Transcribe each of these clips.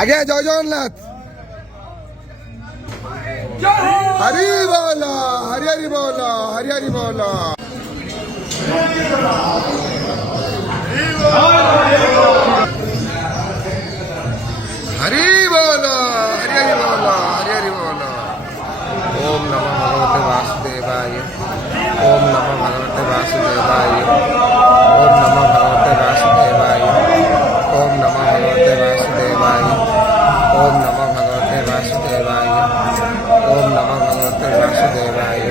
আগে জয় জগন্নাথ। হরি বল, হরি হরি বল, হরি হরি বল। हरि बोल, हरि हरि बोल, हरि हरि बोल। ओम नमः भगवते वासुदेवाय, ओम नमः भगवते वासुदेवाय, ओम नमः भगवते वासुदेवाय, ओम नमः भगवते वासुदेवाय, ओम नमः भगवते वासुदेवाय, ओम नमः भगवते वासुदेवाय।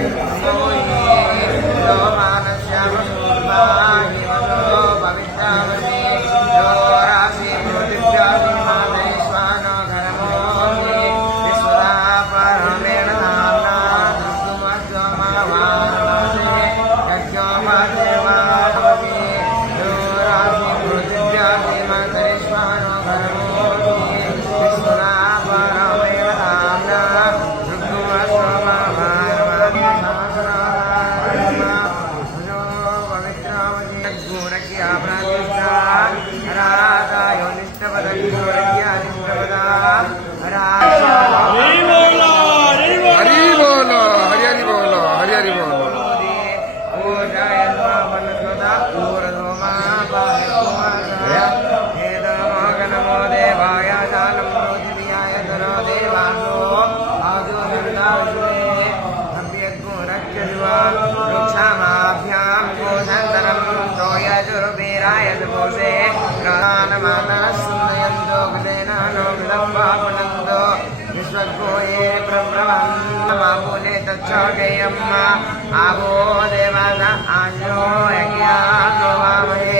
आवो देवाना आजो यज्ञा स्वामी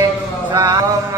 स्वाम